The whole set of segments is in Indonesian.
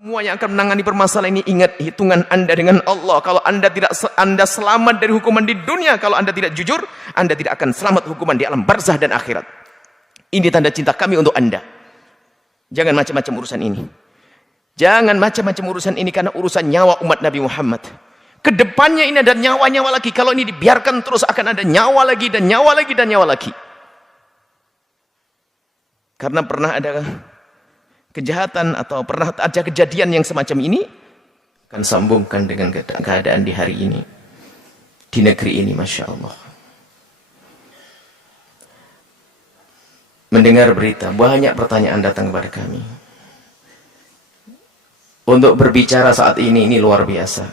Semua yang akan menangani permasalahan ini, ingat hitungan Anda dengan Allah. Kalau Anda selamat dari hukuman di dunia, kalau Anda tidak jujur, Anda tidak akan selamat hukuman di alam barzah dan akhirat. Ini tanda cinta kami untuk Anda. Jangan macam-macam urusan ini. Jangan macam-macam urusan ini, karena urusan nyawa umat Nabi Muhammad. Kedepannya ini ada nyawa-nyawa lagi. Kalau ini dibiarkan terus, akan ada nyawa lagi dan nyawa lagi dan nyawa lagi. Karena pernah ada kejahatan atau pernah ada kejadian yang semacam ini, akan sambungkan dengan keadaan di hari ini, di negeri ini. Masya Allah, mendengar berita, banyak pertanyaan datang kepada kami. Untuk berbicara saat ini luar biasa.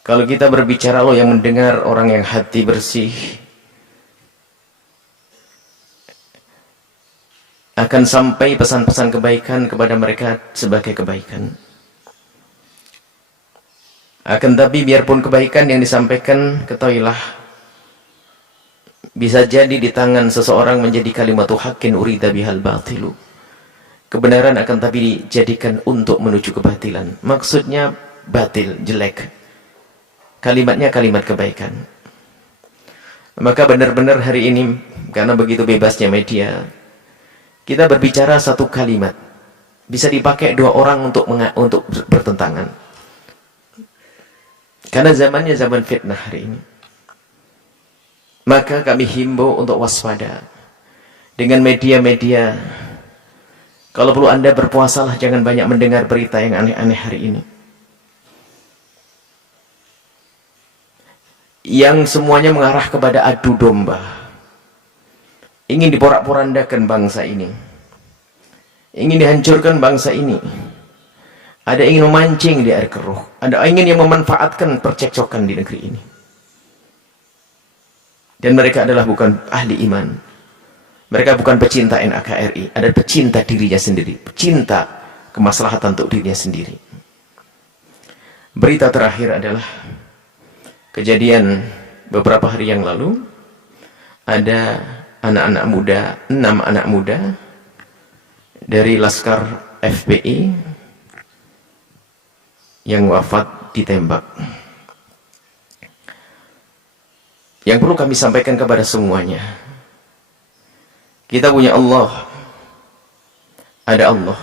Kalau kita berbicara, loh yang mendengar orang yang hati bersih, akan sampai pesan-pesan kebaikan kepada mereka sebagai kebaikan. Akan tapi biarpun kebaikan yang disampaikan, ketahuilah, bisa jadi di tangan seseorang menjadi kalimatu haqqin urida bihal batilu. Kebenaran akan tapi dijadikan untuk menuju kebatilan. Maksudnya batil, jelek. Kalimatnya kalimat kebaikan. Maka benar-benar hari ini, karena begitu bebasnya media, kita berbicara satu kalimat, bisa dipakai dua orang untuk bertentangan. Karena zamannya zaman fitnah hari ini. Maka kami himbau untuk waspada dengan media-media. Kalau perlu Anda berpuasalah, jangan banyak mendengar berita yang aneh-aneh hari ini. Yang semuanya mengarah kepada adu domba. Ingin diporak-porandakan bangsa ini, ingin dihancurkan bangsa ini. Ada ingin memancing di air keruh, ada ingin yang memanfaatkan percekcokan di negeri ini. Dan mereka adalah bukan ahli iman, mereka bukan pecinta NKRI, ada pecinta dirinya sendiri, pecinta kemaslahatan untuk dirinya sendiri. Berita terakhir adalah kejadian beberapa hari yang lalu. Ada anak-anak muda, 6 anak muda dari Laskar FPI yang wafat ditembak. Yang perlu kami sampaikan kepada semuanya, kita punya Allah, ada Allah.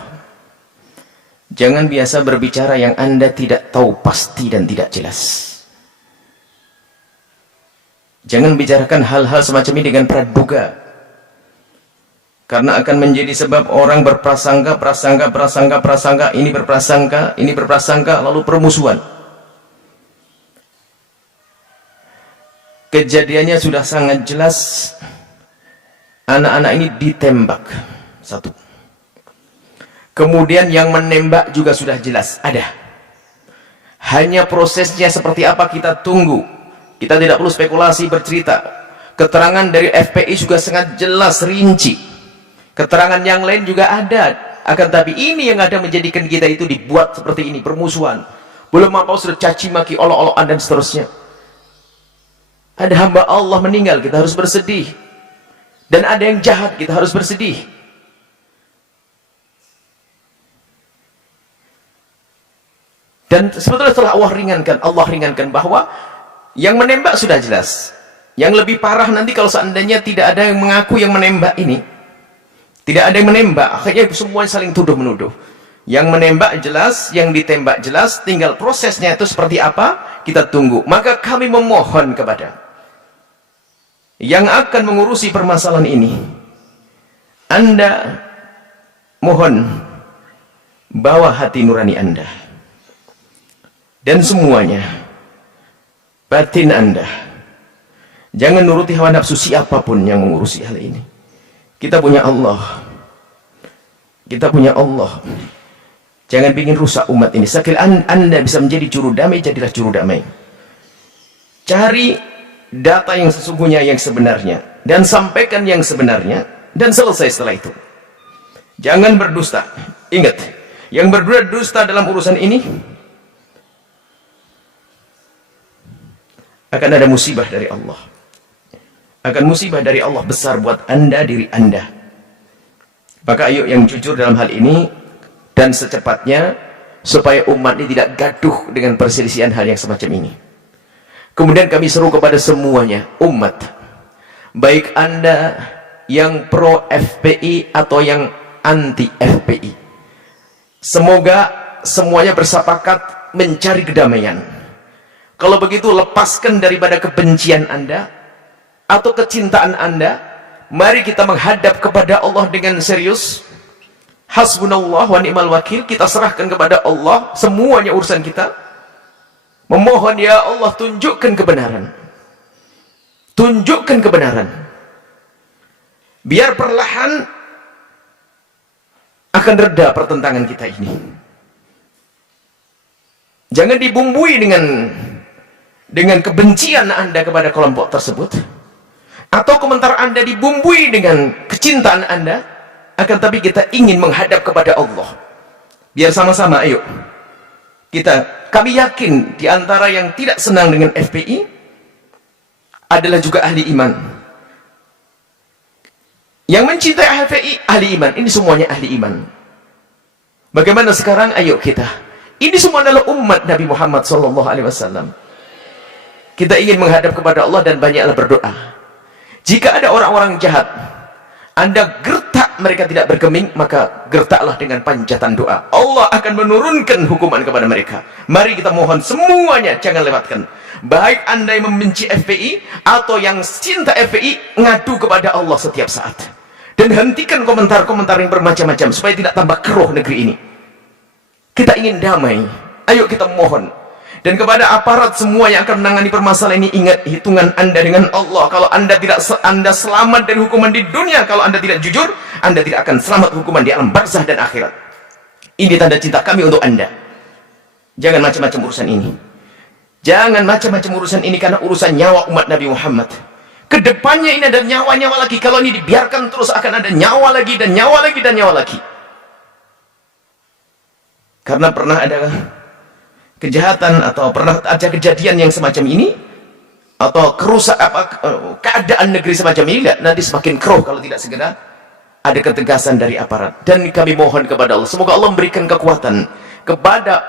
Jangan biasa berbicara yang Anda tidak tahu pasti dan tidak jelas. Jangan bicarakan hal-hal semacam ini dengan praduga, karena akan menjadi sebab orang berprasangka, ini berprasangka, lalu permusuhan. Kejadiannya sudah sangat jelas, anak-anak ini ditembak, satu. Kemudian yang menembak juga sudah jelas, ada. Hanya prosesnya seperti apa kita tunggu. Kita tidak perlu spekulasi bercerita. Keterangan dari FPI juga sangat jelas, rinci. Keterangan yang lain juga ada. Akan tapi ini yang ada menjadikan kita itu dibuat seperti ini, permusuhan. Belum apa sudah caci maki, olok-olokan dan seterusnya. Ada hamba Allah meninggal, kita harus bersedih. Dan ada yang jahat, kita harus bersedih. Dan sebetulnya setelah Allah ringankan bahwa yang menembak sudah jelas. Yang lebih parah nanti kalau seandainya tidak ada yang mengaku yang menembak ini. Tidak ada yang menembak, akhirnya semua saling tuduh-menuduh. Yang menembak jelas, yang ditembak jelas, tinggal prosesnya itu seperti apa, kita tunggu. Maka kami memohon kepada yang akan mengurusi permasalahan ini, Anda mohon bawa hati nurani Anda. Dan semuanya, batin Anda, jangan nuruti hawa nafsu siapapun yang mengurusi hal ini. Kita punya Allah, kita punya Allah. Jangan ingin rusak umat ini. Sekali Anda bisa menjadi juru damai, jadilah juru damai. Cari data yang sesungguhnya, yang sebenarnya, dan sampaikan yang sebenarnya, dan selesai setelah itu. Jangan berdusta. Ingat, yang berdusta dalam urusan ini akan ada musibah dari Allah. Akan musibah dari Allah besar buat Anda, diri Anda. Maka ayo yang jujur dalam hal ini, dan secepatnya, supaya umat ini tidak gaduh dengan perselisihan hal yang semacam ini. Kemudian kami seru kepada semuanya, umat, baik Anda yang pro FPI atau yang anti FPI, semoga semuanya bersepakat mencari kedamaian. Kalau begitu, lepaskan daripada kebencian Anda atau kecintaan Anda. Mari kita menghadap kepada Allah dengan serius. Hasbunallah wa ni'mal wakil. Kita serahkan kepada Allah semuanya urusan kita. Memohon, ya Allah, tunjukkan kebenaran. Tunjukkan kebenaran. Biar perlahan akan reda pertentangan kita ini. Jangan dibumbui dengan kebencian Anda kepada kelompok tersebut, atau komentar Anda dibumbui dengan kecintaan Anda, akan tapi kita ingin menghadap kepada Allah. Biar sama-sama, ayo kami yakin di antara yang tidak senang dengan FPI adalah juga ahli iman. Yang mencintai FPI ahli iman, ini semuanya ahli iman. Bagaimana sekarang? Ayo ini semua adalah umat Nabi Muhammad SAW. Kita ingin menghadap kepada Allah dan banyaklah berdoa. Jika ada orang-orang jahat, Anda gertak mereka tidak bergeming, maka gertaklah dengan panjatan doa. Allah akan menurunkan hukuman kepada mereka. Mari kita mohon semuanya, jangan lewatkan. Baik Anda yang membenci FPI atau yang cinta FPI, ngadu kepada Allah setiap saat. Dan hentikan komentar-komentar yang bermacam-macam, supaya tidak tambah keruh negeri ini. Kita ingin damai. Ayo kita mohon. Dan kepada aparat semua yang akan menangani permasalahan ini, ingat hitungan Anda dengan Allah. Kalau Anda selamat dari hukuman di dunia, kalau Anda tidak jujur, Anda tidak akan selamat hukuman di alam barzah dan akhirat. Ini tanda cinta kami untuk Anda. Jangan macam-macam urusan ini. Jangan macam-macam urusan ini, karena urusan nyawa umat Nabi Muhammad. Kedepannya ini ada nyawa-nyawa lagi. Kalau ini dibiarkan terus, akan ada nyawa lagi dan nyawa lagi dan nyawa lagi. Karena pernah ada kejahatan atau pernah ada kejadian yang semacam ini, atau keadaan negeri semacam ini, nanti semakin keruh kalau tidak segera ada ketegasan dari aparat. Dan kami mohon kepada Allah, semoga Allah memberikan kekuatan kepada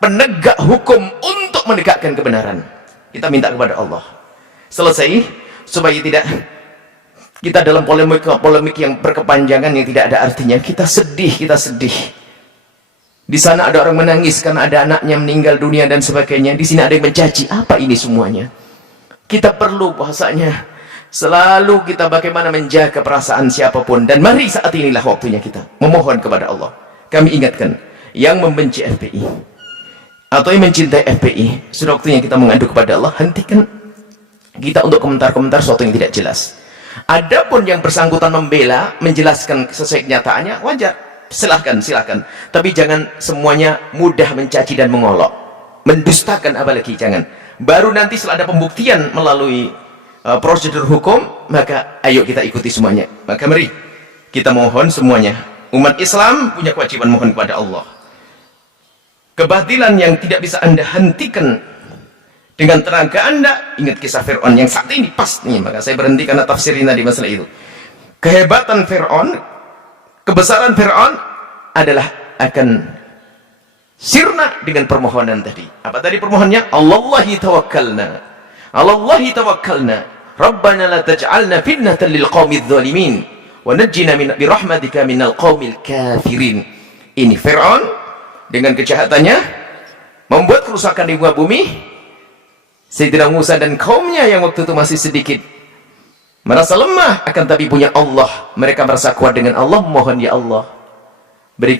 penegak hukum untuk menegakkan kebenaran. Kita minta kepada Allah selesai, supaya tidak kita dalam polemik yang berkepanjangan yang tidak ada artinya. Kita sedih. Di sana ada orang menangis karena ada anaknya meninggal dunia dan sebagainya. Di sini ada yang mencaci. Apa ini semuanya? Kita perlu bahasanya selalu kita bagaimana menjaga perasaan siapapun. Dan mari saat inilah waktunya kita memohon kepada Allah. Kami ingatkan, yang membenci FPI atau yang mencintai FPI, sudah waktunya kita mengadu kepada Allah. Hentikan kita untuk komentar-komentar sesuatu yang tidak jelas. Adapun yang bersangkutan membela, menjelaskan sesuai kenyataannya, wajar. Silahkan. Tapi jangan semuanya mudah mencaci dan mengolok, mendustakan apalagi, jangan. Baru nanti setelah ada pembuktian melalui prosedur hukum, maka ayo kita ikuti semuanya. Maka mari kita mohon semuanya. Umat Islam punya kewajiban mohon kepada Allah. Kebatilan yang tidak bisa Anda hentikan dengan tenaga Anda, ingat kisah Fir'aun yang saat ini pas nih. Maka saya berhenti karena tafsirin tadi masalah itu. Kehebatan Fir'aun, kebesaran Fir'aun adalah akan sirna dengan permohonan tadi. Apa tadi permohonannya? Allahi tawakkalna Rabbana la taj'alna fitnatan lil qaumidz zalimin wa najjina bi rahmatika minal qaumil kafirin. Ini Fir'aun dengan kejahatannya membuat kerusakan di muka bumi. Sayyidina Musa dan kaumnya yang waktu itu masih sedikit merasa lemah, akan tapi punya Allah, mereka merasa kuat dengan Allah. Mohon ya Allah,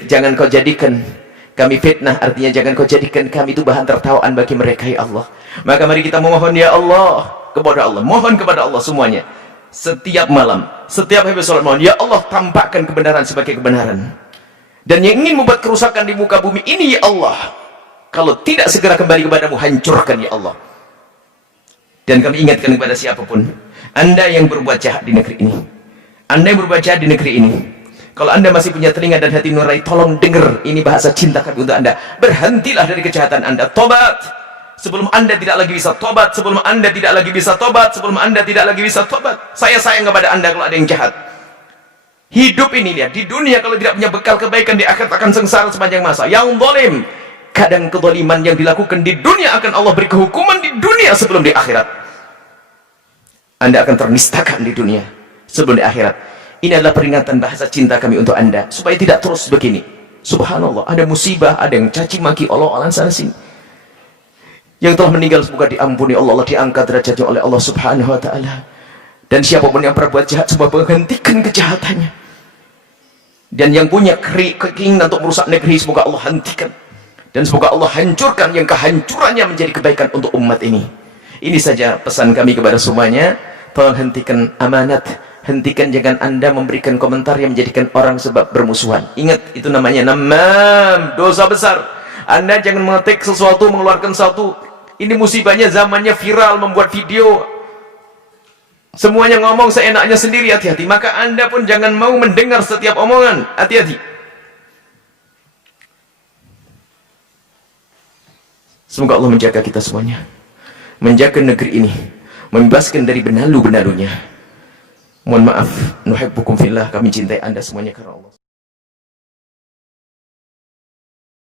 jangan kau jadikan kami fitnah, artinya jangan kau jadikan kami itu bahan tertawaan bagi mereka ya Allah. Maka mari kita memohon ya Allah kepada Allah, mohon kepada Allah semuanya. Setiap malam, setiap habis salat mohon, ya Allah tampakkan kebenaran sebagai kebenaran. Dan yang ingin membuat kerusakan di muka bumi ini ya Allah, kalau tidak segera kembali kepadamu, hancurkan ya Allah. Dan kami ingatkan kepada siapapun, Anda yang berbuat jahat di negeri ini, Anda yang berbuat jahat di negeri ini, kalau Anda masih punya telinga dan hati nurani, tolong dengar ini bahasa cinta kami untuk Anda. Berhentilah dari kejahatan Anda, tobat sebelum Anda tidak lagi bisa tobat, sebelum Anda tidak lagi bisa tobat, sebelum Anda tidak lagi bisa tobat. Saya sayang kepada Anda kalau ada yang jahat. Hidup ini lihat, di dunia kalau tidak punya bekal kebaikan, di akhirat akan sengsara sepanjang masa. Yang zalim, kadang kezaliman yang dilakukan di dunia akan Allah beri kehukuman di dunia sebelum di akhirat. Anda akan ternistakan di dunia sebelum di akhirat. Ini adalah peringatan bahasa cinta kami untuk Anda, supaya tidak terus begini. Subhanallah, ada musibah, ada yang caci maki Allah sana sini. Yang telah meninggal semoga diampuni Allah, diangkat derajatnya oleh Allah Subhanahu wa taala. Dan siapapun yang berbuat jahat, semoga menghentikan kejahatannya. Dan yang punya keinginan untuk merusak negeri, semoga Allah hentikan. Dan semoga Allah hancurkan yang kehancurannya menjadi kebaikan untuk umat ini. Ini saja pesan kami kepada semuanya. Tolong hentikan amanat. Hentikan, jangan Anda memberikan komentar yang menjadikan orang sebab bermusuhan. Ingat, itu namanya namam, dosa besar. Anda jangan mengetik sesuatu, mengeluarkan sesuatu. Ini musibahnya zamannya viral, membuat video. Semuanya ngomong seenaknya sendiri, hati-hati. Maka Anda pun jangan mau mendengar setiap omongan, hati-hati. Semoga Allah menjaga kita semuanya, menjaga negeri ini, membebaskan dari benalu-benalunya. Mohon maaf, nuhibbukum fillah, kami cintai Anda semuanya karena Allah.